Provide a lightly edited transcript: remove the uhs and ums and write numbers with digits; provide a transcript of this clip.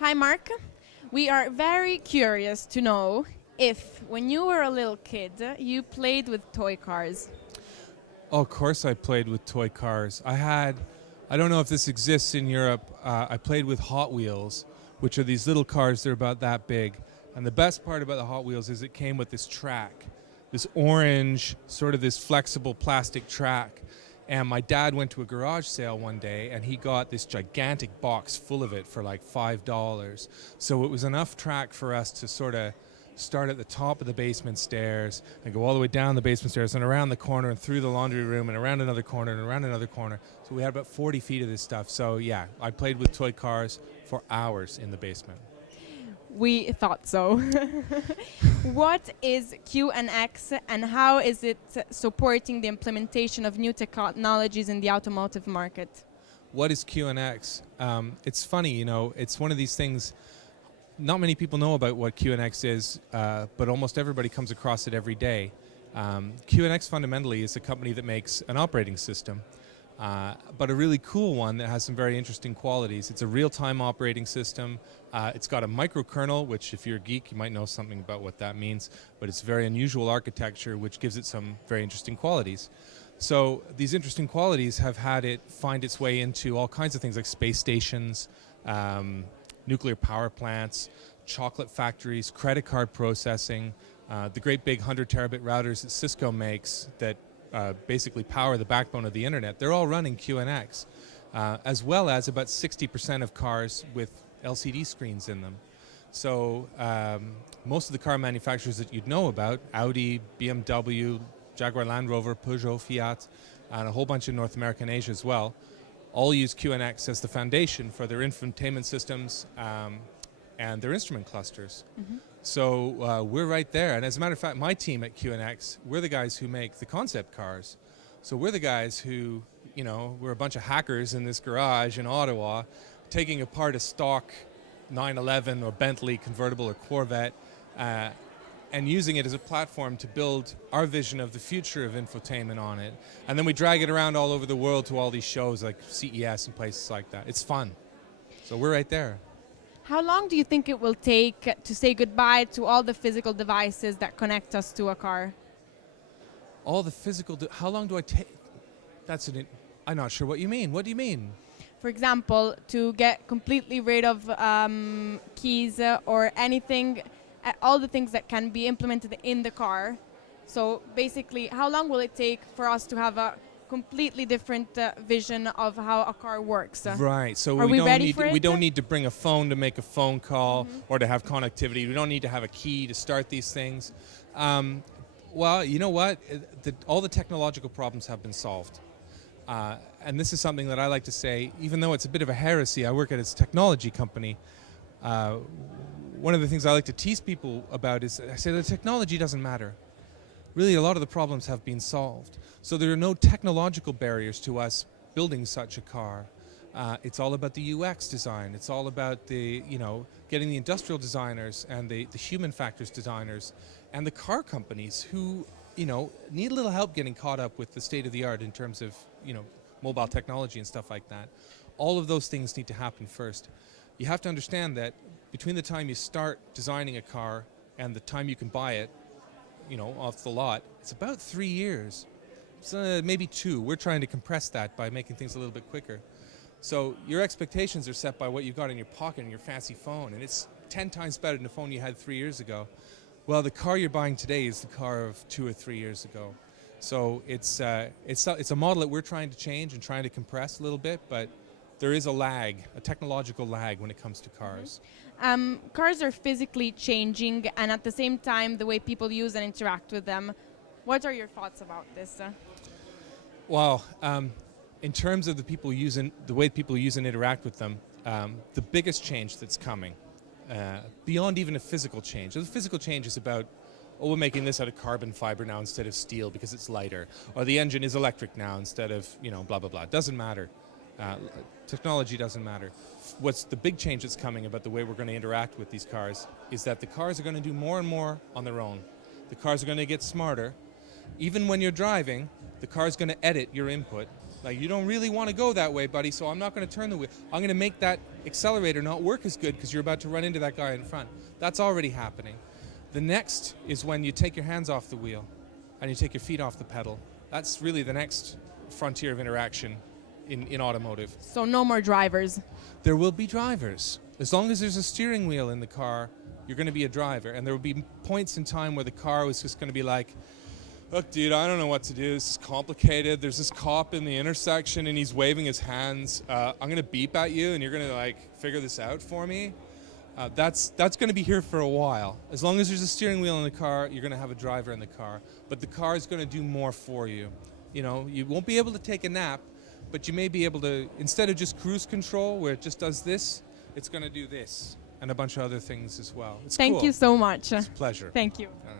Hi, Mark. We are very curious to know if, when you were a little kid, you played with toy cars. Oh, of course I played with toy cars. I don't know if this exists in Europe, I played with Hot Wheels, which are these little cars, they're about that big. And the best part about the Hot Wheels is it came with this track, this orange, sort of this flexible plastic track. And my dad went to a garage sale one day and he got this gigantic box full of it for like $5. So it was enough track for us to sort of start at the top of the basement stairs and go all the way down the basement stairs and around the corner and through the laundry room and around another corner and around another corner. So we had about 40 feet of this stuff. So yeah, I played with toy cars for hours in the basement. We thought so. What is QNX and how is it supporting the implementation of new technologies in the automotive market? What is QNX? It's funny, it's one of these things. Not many people know about what QNX is, but almost everybody comes across it every day. QNX fundamentally is a company that makes an operating system, but a really cool one that has some very interesting qualities. It's a real-time operating system. It's got a microkernel, which if you're a geek, you might know something about what that means, but it's a very unusual architecture, which gives it some very interesting qualities. So these interesting qualities have had it find its way into all kinds of things like space stations, nuclear power plants, chocolate factories, credit card processing, the great big 100 terabit routers that Cisco makes that basically power the backbone of the internet. They're all running QNX, as well as about 60% of cars with LCD screens in them. So most of the car manufacturers that you'd know about, Audi, BMW, Jaguar Land Rover, Peugeot, Fiat, and a whole bunch in North America and Asia as well, all use QNX as the foundation for their infotainment systems and their instrument clusters. Mm-hmm. So we're right there. And as a matter of fact, my team at QNX, we're the guys who make the concept cars. So we're the guys who, we're a bunch of hackers in this garage in Ottawa, taking apart a stock 911 or Bentley convertible or Corvette, and using it as a platform to build our vision of the future of infotainment on it. And then we drag it around all over the world to all these shows like CES and places like that. It's fun. So we're right there. How long do you think it will take to say goodbye to all the physical devices that connect us to a car? All the physical, how long do I take? I'm not sure what you mean. What do you mean? For example, to get completely rid of keys or anything, all the things that can be implemented in the car. So basically, how long will it take for us to have a completely different vision of how a car works? Right. So we don't need to bring a phone to make a phone call, mm-hmm. or to have connectivity. We don't need to have a key to start these things. Well, you know what? All the technological problems have been solved. And this is something that I like to say, even though it's a bit of a heresy, I work at a technology company. One of the things I like to tease people about is I say the technology doesn't matter. Really, a lot of the problems have been solved. So there are no technological barriers to us building such a car. It's all about the UX design. It's all about getting the industrial designers and the human factors designers and the car companies who, need a little help getting caught up with the state of the art in terms of, mobile technology and stuff like that. All of those things need to happen first. You have to understand that between the time you start designing a car and the time you can buy it, off the lot, it's about 3 years. So maybe 2. We're trying to compress that by making things a little bit quicker. So your expectations are set by what you've got in your pocket and your fancy phone, and it's 10 times better than the phone you had 3 years ago. Well, the car you're buying today is the car of 2 or 3 years ago. So it's a model that we're trying to change and trying to compress a little bit, but there is a technological lag when it comes to cars. Mm-hmm. Cars are physically changing, and at the same time, the way people use and interact with them. What are your thoughts about this? Well, in terms of the way people use and interact with them, the biggest change that's coming, beyond even a physical change. The physical change is about, we're making this out of carbon fiber now instead of steel because it's lighter, or the engine is electric now instead of, blah, blah, blah. It doesn't matter. Technology doesn't matter. What's the big change that's coming about the way we're going to interact with these cars is that the cars are going to do more and more on their own. The cars are going to get smarter. Even when you're driving, the car's going to edit your input. Like, you don't really want to go that way, buddy, so I'm not going to turn the wheel. I'm going to make that accelerator not work as good because you're about to run into that guy in front. That's already happening. The next is when you take your hands off the wheel and you take your feet off the pedal. That's really the next frontier of interaction in automotive. So no more drivers. There will be drivers. As long as there's a steering wheel in the car, you're going to be a driver. And there will be points in time where the car was just going to be like, look, dude, I don't know what to do. This is complicated. There's this cop in the intersection, and he's waving his hands. I'm going to beep at you, and you're going to, like, figure this out for me. That's going to be here for a while. As long as there's a steering wheel in the car, you're going to have a driver in the car. But the car is going to do more for you. You know, you won't be able to take a nap, but you may be able to, instead of just cruise control, where it just does this, it's going to do this and a bunch of other things as well. It's Thank cool. you so much. It's a pleasure. Thank you. All right.